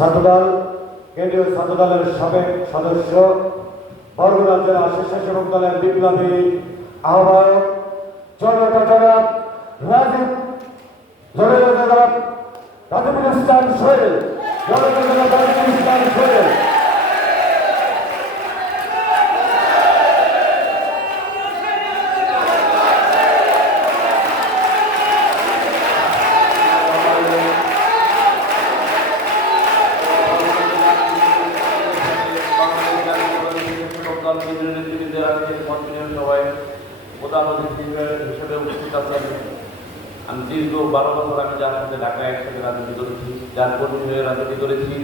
ছাত্রদল, কেন্দ্রীয় ছাত্রদলের সাবেক সদস্য, বরগুনা জেলা স্বেচ্ছাসেবক দলের বিপ্লবী আহ্বায়ক জনতা জনাব, রাজীব জনতা রাজীব সোহেল জনতা রাজীব সোহেল। প্রধান অতিথি হিসেবে উপস্থিত আছেন। আমি দীর্ঘ বারো বছর আমি যার সাথে ঢাকায় একসাথে রাজনীতি করেছি যার কর্মী হয়ে রাজনীতি করেছি।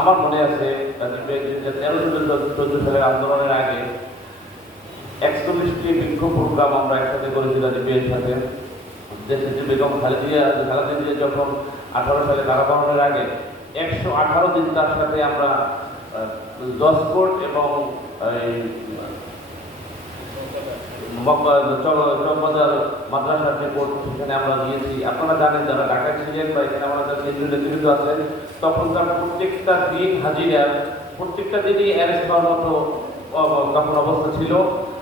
আমার মনে আছে তেরো চোদ্দ সালের আন্দোলনের আগে একচল্লিশটি বিক্ষোভ প্রোগ্রাম আমরা একসাথে করেছি রাজীবের সাথে। দেশে যে বেগম খালেদিয়া খালেদা জিয়া যখন আঠারো সালে কারাবরণের আগে একশো আঠারো দিন তার সাথে আমরা দশ কোট এবং এই, চকবাজার মাদ্রাসার যে সেখানে আমরা গিয়েছি আপনারা জানেন যারা ঢাকায় ছিলেন বা এখানে আমাদের কেন্দ্রীয় নেতৃত্ব আছেন তখন তার প্রত্যেকটা দিন হাজিরা প্রত্যেকটা দিনই অ্যারেস্ট হওয়ার মতো তখন অবস্থা ছিল।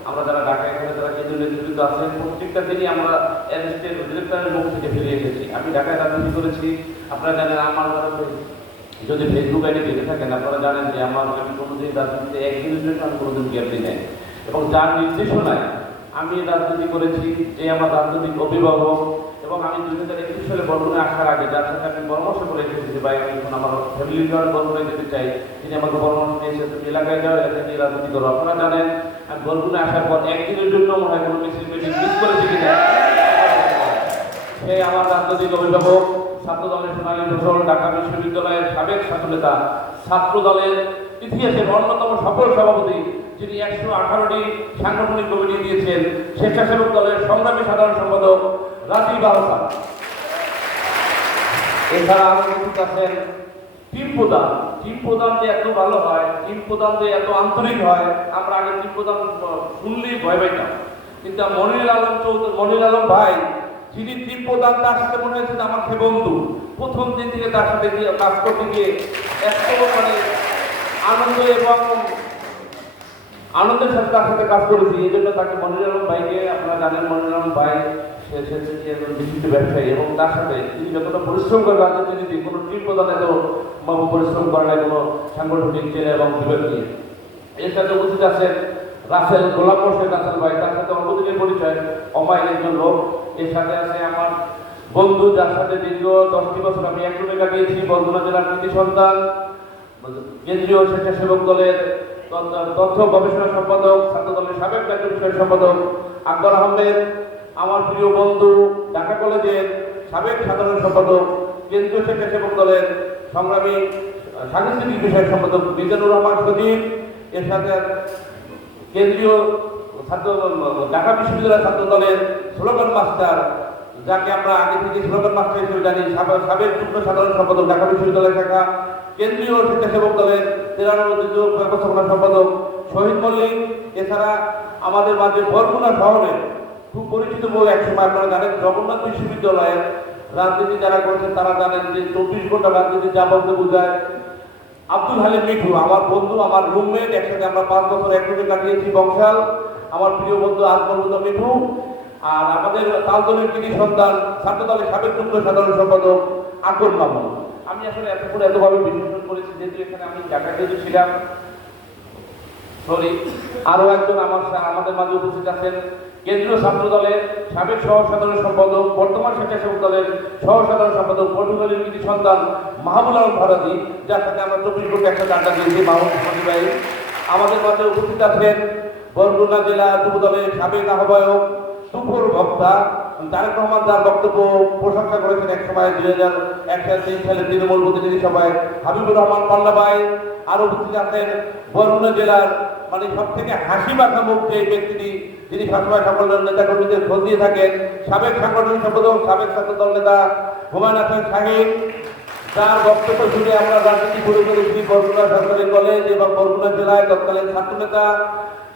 আমরা যারা ঢাকা এখানে যারা কেন্দ্রীয় নেতৃত্ব আছেন প্রত্যেকটা দিনই আমরা অ্যারেস্টের ডিরেক্টরের মুখ থেকে ফিরে এসেছি। আমি ঢাকায় রাজনীতি করেছি। আপনারা জানেন আমার যদি ফেসবুক আইডি দেখে থাকেন, আপনারা জানেন যে আমার আমি কোনোদিন রাজনীতিতে একদিনের জন্য আমি কোনোদিন গ্যাপ দিই এবং যার নির্দেশনায় আমি রাজনীতি করেছি, যে আমার রাজনৈতিক অভিভাবক, এবং আমি দুই হাজার একুশ সালে বর্ধনে আসার আগে যার সাথে আমি পরামর্শ করে এসেছি যে, ভাই, আমি এখন আমার ফ্যামিলি যাওয়ার বর্ধনে যেতে চাই। তিনি আমাকে পরামর্শ দিয়েছে তুমি এলাকায় যাও, এলাকায় নিয়ে রাজনীতি করো। আপনারা জানেন আমি বর্ধনে আসার পর একদিনের জন্য মনে হয় কোনো মিছিল মিটিং মিস করেছি কিনা? সেই আমার রাজনৈতিক অভিভাবক ছাত্র দলের সোনালী ফসল ঢাকা বিশ্ববিদ্যালয়ের সাবেক ছাত্রনেতা ছাত্র দলের ইতিহাসের অন্যতম সফল সভাপতি যিনি একশো আঠারোটি সাংগঠনিক কমিটি দিয়েছেন স্বেচ্ছাসেবক দলের সংগ্রামী সাধারণ সম্পাদক রাজীব আহসান। এছাড়া আরও উপস্থিত আছেন টিম প্রদান টিম প্রদান যে এত ভালো হয় টিম প্রদান যে এত আন্তরিক হয় আমরা আগে টিম প্রদান আহ, শুনলেই ভয় পাইতাম। কিন্তু মনির আলম চৌধুরী মনির আলম ভাই যিনি টিম প্রদান তার সাথে মনে হয়েছে যে আমার সে বন্ধু, প্রথম দিন থেকে তার সাথে গিয়ে কাজ করতে গিয়ে এত মানে আনন্দ এবং আনন্দের সাথে তার সাথে কাজ করেছি। এই জন্য তাকে মনির আলম ভাইকে আপনারা জানেন মনির ভাই, সে সে সে একজন বিশিষ্ট ব্যবসায়ী এবং তার সাথে তিনি যতটা পরিশ্রম করে রাজনীতি কোনো টিম প্রধান এত পরিশ্রম করে না কোনো সাংগঠনিক জেলা এবং বিভাগ নিয়ে। এর সাথে উপস্থিত আছেন রাসেল গোলাম মোর্শেদ রাসেল ভাই, তার সাথে অল্পদিনের পরিচয়। অমায় একজন লোক, এর সাথে আছে আমার বন্ধু, যার সাথে দীর্ঘ দশটি বছর আমি এক রুমে কাটিয়েছি, বরগুনা জেলার কৃতি সন্তান। কেন্দ্রীয় স্বেচ্ছাসেবক দলের তথ্য- গবেষণা সম্পাদক, ছাত্র দলের সাবেক কার্য বিষয় সম্পাদক আকবর আহমেদ। আমার প্রিয় বন্ধু, ঢাকা কলেজের সাবেক সাধারণ সম্পাদক, কেন্দ্রীয় স্বেচ্ছাসেবক দলের সংগ্রামী, সাংস্কৃতিক বিষয় সম্পাদক মিজানুর রহমান সজীব। এর সাথে কেন্দ্রীয় ছাত্র, ঢাকা বিশ্ববিদ্যালয় ছাত্র দলের স্লোগান মাস্টার, যাকে আমরা আগে থেকে স্লোগান মাস্টার হিসেবে জানি সাবেক যুগ্ম সাধারণ সম্পাদক ঢাকা বিশ্ববিদ্যালয় শাখা, কেন্দ্রীয় স্বেচ্ছাসেবক দলের দ্বিতীয় ব্যবস্থাপনা সম্পাদক শহীদ মল্লিক। এছাড়া আমাদের মাঝে বরগুনা শহরে খুব পরিচিত বলে একসময় আপনারা জানেন, জগন্নাথ বিশ্ববিদ্যালয়ের রাজনীতি যারা করেছেন, তারা জানেন যে চব্বিশ ঘণ্টা রাজনীতি যা বলতে বোঝায় আব্দুল হালিম মিঠু, আমার বন্ধু, আমার রুমমেট একসাথে আমরা পাঁচ বছর একসাথে কাটিয়েছি বংশাল। আমার প্রিয় বন্ধু আজমল মিঠু। আর আমাদের তালদলের যিনি সন্তান ছাত্র দলের সাবেক যুগ্ম সাধারণ সম্পাদক আকর মামুন। আমি আসলে এতক্ষণ এতভাবে বিশ্লেষণ করেছি, যেহেতু এখানে আমি ঢাকাতে ছিলাম। সরি আরও একজন আমার আমাদের মাঝে উপস্থিত আছেন। কেন্দ্রীয় ছাত্র দলের সাবেক সহ সাধারণ সম্পাদক, বর্তমান স্বেচ্ছাসেবক দলের সহ সাধারণ সম্পাদক পটুয়ালির কৃতি সন্তান মাহবুল আলম ভারতী যার সাথে আমরা চব্বিশ ঘণ্টা একসাথে আড্ডা দিয়েছি, মাহবুব আমাদের মাঝে উপস্থিত আছেন বরগুনা জেলা যুব দলের সাবেক আহ্বায়ক দুপুর বক্তা তারেক রহমান তার বক্তব্য প্রশংসা করেছেন এক সময় দুই হাজার এক সাল, তিন সালে তৃণমূল প্রতিনিধি সভায় হাবিবুর রহমান পাল্লা ভাই। আরও উপস্থিত আছেন বরগুনা জেলার মানে সব থেকে হাসি মাখা মুখ যে ব্যক্তিটি যিনি সবসময় সকল নেতা কর্মীদের খোঁজ দিয়ে থাকেন, সাবেক সাংগঠনিক সম্পাদক, সাবেক ছাত্র দল নেতা হুমায়ুন হাসান শাহিন, তার বক্তব্য শুনে আমরা রাজনীতি শুরু করেছি বরগুনা সরকারি কলেজ এবং বরগুনা জেলায় তৎকালীন ছাত্র নেতা,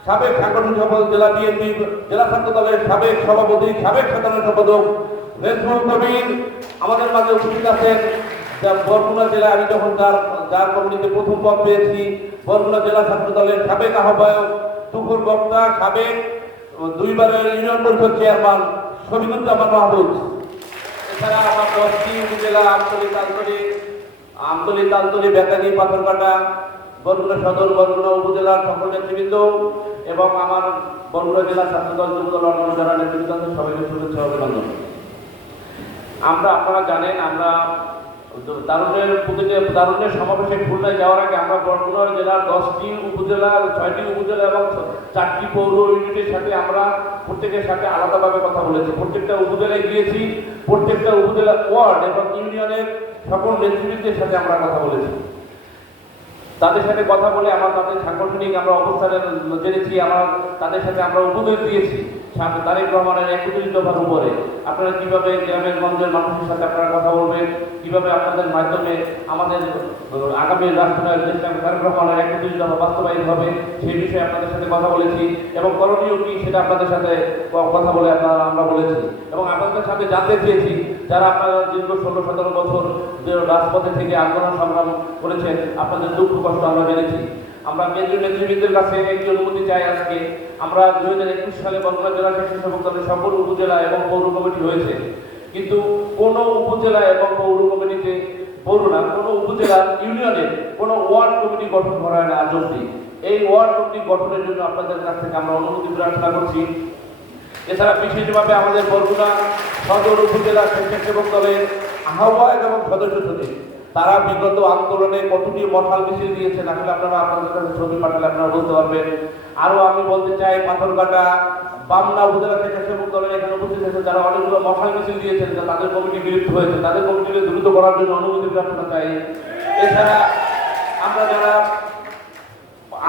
সাবেক সাংগঠনিক সম্পাদক জেলা বিএনপি, জেলা ছাত্র দলের সাবেক সভাপতি, সাবেক সাধারণ সম্পাদক নেজমুল কবির আমাদের মাঝে উপস্থিত আছেন। বরগুনা জেলায় আমি যখন তার যার কমিটিতে প্রথম পদ পেয়েছি, বরগুনা জেলা ছাত্র দলের সাবেক আহ্বায়ক তুকুর বক্তা সাবেক দুইবারের ইউনিয়ন পরিষদ চেয়ারম্যান শফিকুজ্জামান মাহবুব। এছাড়া আমার দশটি উপজেলা আঞ্চলিক আঞ্চলিক আঞ্চলিক আঞ্চলিক বেতানি পাথরকাটা, বরগুনা সদর, বরগুনা উপজেলার সকল নেতৃবৃন্দ এবং আমার বরগুনা জেলা ছাত্রদল যুবদল অন্যান্য যারা নেতৃবৃন্দ সবাইকে শুভেচ্ছা অভিনন্দন। আমরা আপনারা জানেন, আমরা দারুণের প্রতিটি দারুণের সমাবেশে খুলনায় যাওয়ার আগে আমরা বরগুনা জেলার দশটি উপজেলা ছয়টি উপজেলা এবং চারটি পৌর ইউনিটের সাথে আমরা প্রত্যেকের সাথে আলাদাভাবে কথা বলেছি। প্রত্যেকটা উপজেলায় গিয়েছি, প্রত্যেকটা উপজেলা ওয়ার্ড এবং ইউনিয়নের সকল নেতৃবৃন্দের সাথে আমরা কথা বলেছি। তাদের সাথে কথা বলে আমরা তাদের সাংগঠনিক আমরা অবস্থানে জেনেছি, আমরা তাদের সাথে আমরা উপদেশ দিয়েছি। সামনে তারেক রহমানের একত্রিশ দফার উপরে। আপনারা কীভাবে গ্রামের গঞ্জের মানুষের সাথে আপনারা কথা বলবেন, কীভাবে আপনাদের মাধ্যমে আমাদের আগামী দেশনায়ক তারেক রহমানের একত্রিশ দফা বাস্তবায়িত হবে সেই বিষয়ে আপনাদের সাথে কথা বলেছি এবং করণীয় কি সেটা আপনাদের সাথে কথা বলে আপনারা, আমরা বলেছি। এবং আপনাদের সাথে জানতে চেয়েছি, যারা আপনারা দীর্ঘ ষোলো সতেরো বছর রাজপথে থেকে আন্দোলন সংগ্রাম করেছেন, আপনাদের দুঃখ কষ্ট আমরা জেনেছি। আমরা কেন্দ্রীয় নেতৃবৃন্দের কাছে একটি অনুমতি চাই আজকে। আমরা দুই হাজার একুশ সালে বর্তমান জেলা স্বেচ্ছাসেবক সকল উপজেলা এবং পৌর কমিটি হয়েছে। কিন্তু কোনো উপজেলা এবং পৌর কমিটিতে পৌর না, কোনো উপজেলার ইউনিয়নের কোনো ওয়ার্ড কমিটি গঠন করা হয় না আজ অব্দি এই ওয়ার্ড কমিটি গঠনের জন্য আপনাদের কাছ থেকে আমরা অনুমতি প্রার্থনা করছি। এছাড়া বিশেষভাবে আমাদের বরগুনা সদর উপজেলা স্বেচ্ছাসেবক দলের আহ্বায়ক এবং সদস্য সচিব তারা বিগত আন্দোলনে কতটি মশাল মিছিল দিয়েছেন, আসলে আপনারা আপনাদের কাছে ছবি পাঠালে আপনারা বলতে পারবেন। আরও আমি বলতে চাই, পাথরঘাটা, বামনা উপজেলা থেকে সেবক দলের এখানে উপস্থিত আছে যারা অনেকগুলো মশাল মিছিল দিয়েছেন তাদের কমিটি বিলুপ্ত হয়েছে, তাদের কমিটিকে দ্রুত করার জন্য অনুমতি প্রার্থনা চাই। এছাড়া আমরা যারা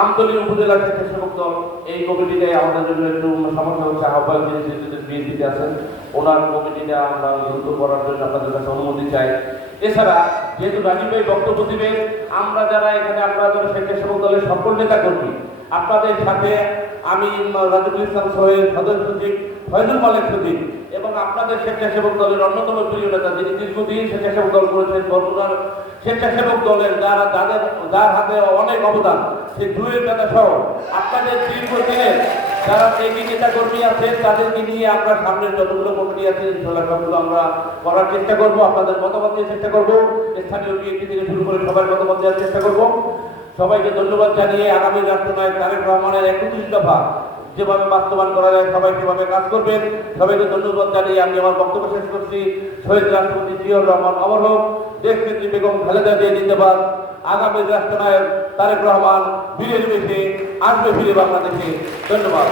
আমতলী উপজেলা স্বেচ্ছাসেবক দল, এই কমিটিটাই আমাদের জন্য একটু সমস্যা হচ্ছে, আহ্বায়ক যিনি বিএনপিতে আছেন, ওনার কমিটিটা আমরা দ্রুত করার জন্য আপনাদের কাছে অনুমতি চাই। এছাড়া যেহেতু রাজীব ভাই বক্তব্য দিবেন, আমরা যারা এখানে আপনারা যারা স্বেচ্ছাসেবক দলের সকল নেতা কর্মী আপনাদের সাথে আমি রাজুল ইসলাম সোহেল সদর সচিব ফয়জুল মালিক সচিব এবং আপনাদের স্বেচ্ছাসেবক দলের অন্যতম প্রিয় নেতা যিনি দীর্ঘদিন স্বেচ্ছাসেবক দল করেছেন বরগুনার স্বেচ্ছাসেবক দলের যারা যাদের, যার হাতে অনেক অবদান, সেই দুয়ের নেতা সহ আপনাদের দীর্ঘদিনের যারা এই নেতা কর্মী আছেন, তাদেরকে নিয়ে আমরা সামনের যতগুলো কমিটি আছে ইনশাল্লাহ সবগুলো আমরা করার চেষ্টা করব, আপনাদের মতামত দিয়ে চেষ্টা করব, স্থানীয় বিএনপি থেকে শুরু করে সবার মতামত দেওয়ার চেষ্টা করব। সবাইকে ধন্যবাদ জানিয়ে আগামী রাষ্ট্রনায়ক তারেক রহমানের একত্রিশ দফা যেভাবে বাস্তবায়ন করা যায়, সবাই সেভাবে কাজ করবেন। সবাইকে ধন্যবাদ জানিয়ে আমি আমার বক্তব্য শেষ করছি। শহীদ রাষ্ট্রপতি জিয়র রহমান অমর হোক দেশ নেত্রী বেগম খালেদা জিয়া জিন্দাবাদ। আগামী রাষ্ট্রনায়ক তারেক রহমান বীরের বেশে আসবে ফিরে বাংলাদেশে ধন্যবাদ।